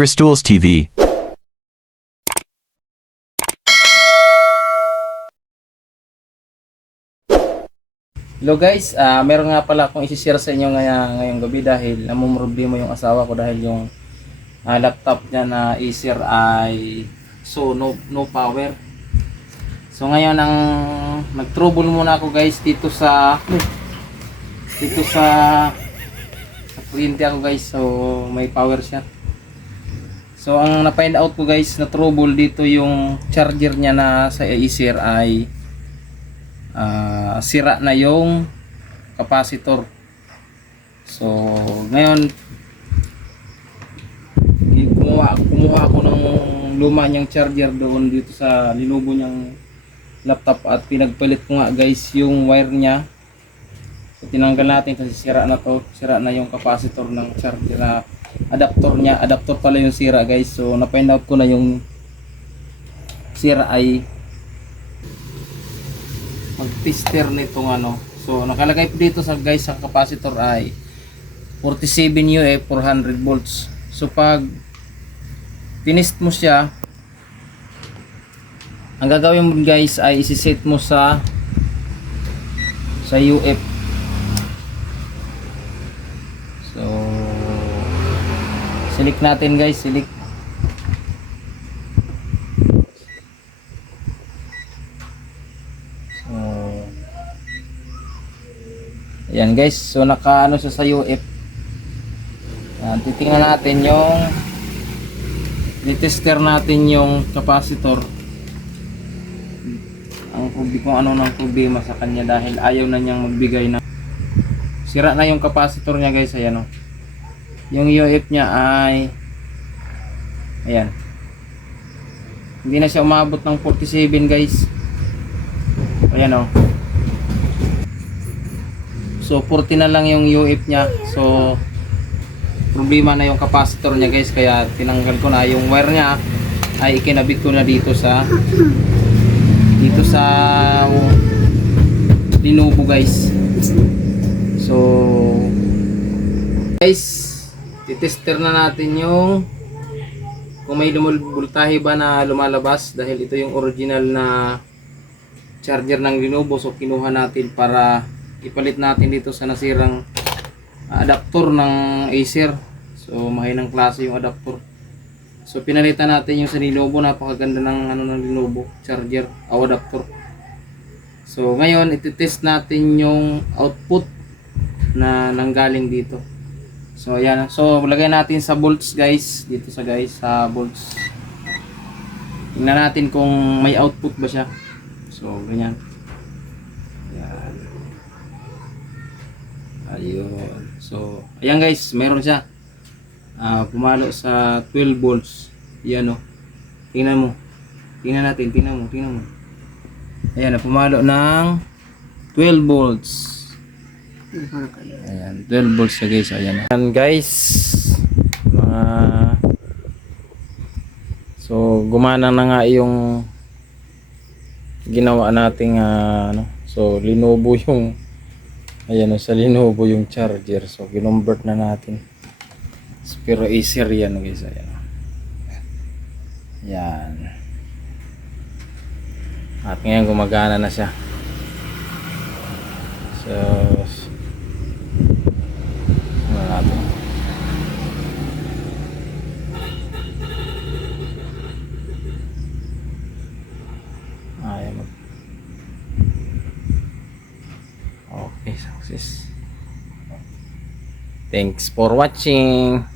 Crystools TV. Hello guys, meron nga pala akong isi-share sa inyo ngayong gabi dahil namumroblema yung asawa ko dahil yung laptop niya na Acer ay no power. So ngayon ang nag-trouble muna ako guys dito sa kuryente ako guys, so may power siya. So ang na-find out ko guys na trouble dito yung charger niya na sa Acer ay sira na yung capacitor. So ngayon kumuha ako ng luma niyang charger doon dito sa Lenovo niyang laptop at pinagpalit ko nga guys yung wire niya. So tinanggal natin kasi sira na yung capacitor ng charger na adapter pala yung sira guys. So na-find out ko na yung sira ay mag-tester nitong ano. So nakalagay po dito sa guys sa capacitor ay 47 UF 400 volts. So pag tinest mo siya, ang gagawin mo guys ay isi-set mo sa UF. So select natin guys, select. Ayan guys, so nakaano siya sa UF. Titingnan natin yung tester natin yung capacitor. Kung ano ng problema sa kanya dahil ayaw na niyang magbigay ng sira na yung capacitor niya guys. Ayan o, yung UF niya ay ayan, hindi na siya umabot ng 47 guys. Ayan o, so 40 na lang yung UF niya. So problema na yung capacitor niya guys, kaya tinanggal ko na yung wire niya ay ikinabit ko na dito sa Lenovo guys. So guys, titester na natin yung kung may voltahe ba na lumalabas dahil ito yung original na charger ng Lenovo. So kinuha natin para ipalit natin dito sa nasirang adapter ng Acer. So mahinang klase yung adapter. So pinalitan natin yung sa Lenovo. Napakaganda ng ano ng Lenovo charger o adapter. So ngayon iti-test natin yung output na nanggaling dito. So ayan, so lagay natin sa volts guys, dito sa volts. Tingnan natin kung may output ba siya. So ganyan. Ayan. Ayun. So ayan guys, meron siya. Pumalo sa 12 volts. Yan o. Tingnan mo. Tingnan natin, tingnan mo. Ayan, pumalo ng 12 volts. Ayan, 12 volts siya guys. Ayan guys. So gumana na nga yung ginawa nating ano. So Lenovo yung ayan, sa Lenovo yung charger. So ginumbert na natin. Pero Acer yan guys. Ayan. Yan. At ngayon gumagana na siya. So natin. Ayan. Okay, success. Thanks for watching.